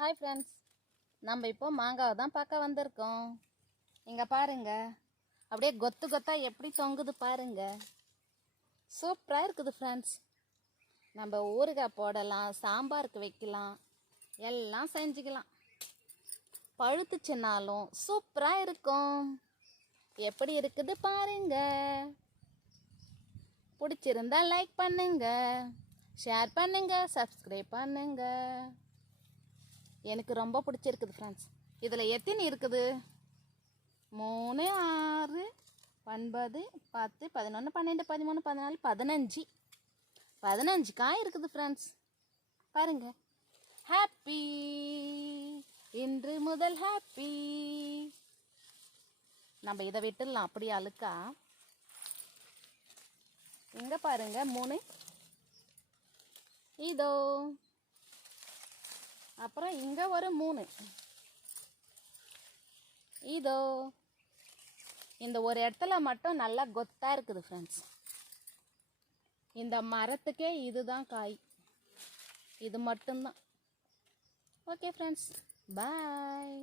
Hi friends, நம்ம இப்போ மாங்காவை தான் பார்க்க வந்திருக்கோம். இங்கே பாருங்க, அப்படியே கொத்து கொத்தாக எப்படி தொங்குது பாருங்க. சூப்பராக இருக்குது ஃப்ரெண்ட்ஸ். நம்ம ஊறுகாய் போடலாம், சாம்பாருக்கு வைக்கலாம், எல்லாம் செஞ்சுக்கலாம். பழுத்துச்சுன்னாலும் சூப்பராக இருக்கும். எப்படி இருக்குது பாருங்க. பிடிச்சிருந்தா லைக் பண்ணுங்க, ஷேர் பண்ணுங்க, சப்ஸ்கிரைப் பண்ணுங்க. எனக்கு ரொம்ப பிடிச்சிருக்குது ஃப்ரெண்ட்ஸ். இதில் எத்தனை இருக்குது? 3, 6, 9, 10, 11, 12, 13, 14, 15 காய் இருக்குது ஃப்ரெண்ட்ஸ். பாருங்க. ஹாப்பி, இன்று முதல் ஹாப்பி. நம்ம இதை விட்டுடலாம் அப்படியே அழுக்கா. இங்கே பாருங்க 3, இதோ. அப்புறம் இங்கே ஒரு 3, இதோ. இந்த ஒரு இடத்துல மட்டும் நல்லா கொத்தா இருக்குது ஃப்ரெண்ட்ஸ். இந்த மரத்துக்கே இதுதான் காய், இது மட்டும்தான். ஓகே ஃப்ரெண்ட்ஸ், பாய்.